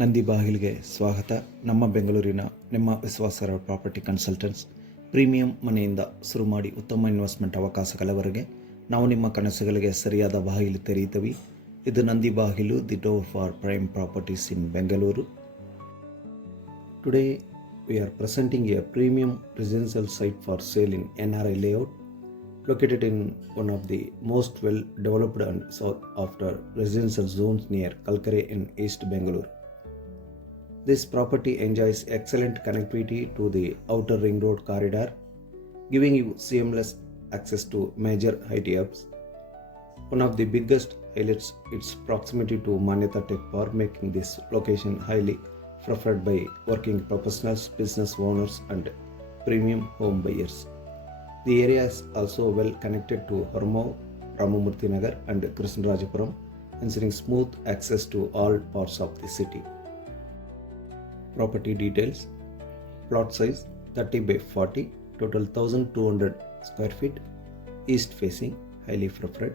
ನಂದಿ ಬಾಗಿಲಿಗೆ ಸ್ವಾಗತ. ನಮ್ಮ ಬೆಂಗಳೂರಿನ ನಿಮ್ಮ ವಿಶ್ವಾಸಾರ್ಹ ಪ್ರಾಪರ್ಟಿ ಕನ್ಸಲ್ಟೆಂಟ್ಸ್ ಪ್ರೀಮಿಯಂ ಮನೆಯಿಂದ ಶುರು ಮಾಡಿ ಉತ್ತಮ ಇನ್ವೆಸ್ಟ್ಮೆಂಟ್ ಅವಕಾಶಗಳವರೆಗೆ ನಾವು ನಿಮ್ಮ ಕನಸುಗಳಿಗೆ ಸರಿಯಾದ ಬಾಗಿಲು ತೆರೆಯುತ್ತೇವೆ. ಇದು ನಂದಿ ಬಾಗಿಲು, the door for prime properties in Bengaluru. Today we are presenting a premium residential site for sale in NRI layout, located in one of the most well developed and sought after residential zones near Kalkare in East Bangalore. This property enjoys excellent connectivity to the outer ring road corridor, giving you seamless access to major IT hubs. One of the biggest highlights its proximity to Manyata Tech Park, making this location highly preferred by working professionals, business owners and premium home buyers. The area is also well connected to Harmov, Ramamurthy Nagar and Krishnarajapuram, ensuring smooth access to all parts of the city. Property details: plot size 30 by 40, total 1200 square feet, east facing, highly preferred,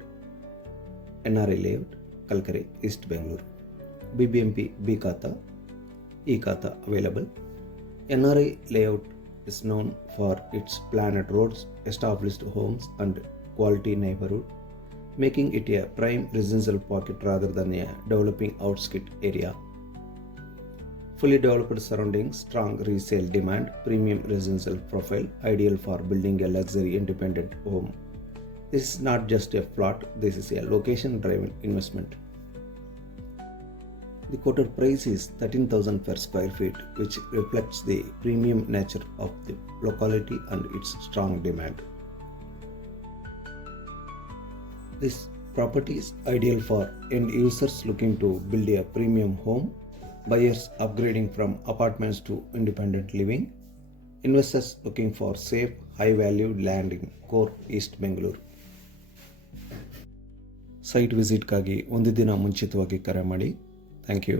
NRI layout, Kalkare, East Bangalore. BBMP B Khata, E Khata available. NRI layout is known for its planned roads, established homes and quality neighborhood, making it a prime residential pocket rather than a developing outskirt area. Fully developed surroundings, strong resale demand, premium residential profile, ideal for building a luxury independent home. This is not just a plot, this is a location-driven investment. The quoted price is 13,000 per square feet, which reflects the premium nature of the locality and its strong demand. This property is ideal for end users looking to build a premium home, buyers upgrading from apartments to independent living, investors looking for safe, high-value land in core East Bangalore. Site ವಿಸಿಟ್ಗಾಗಿ ಒಂದು ದಿನ ಮುಂಚಿತವಾಗಿ ಕರೆ ಮಾಡಿ. Thank you.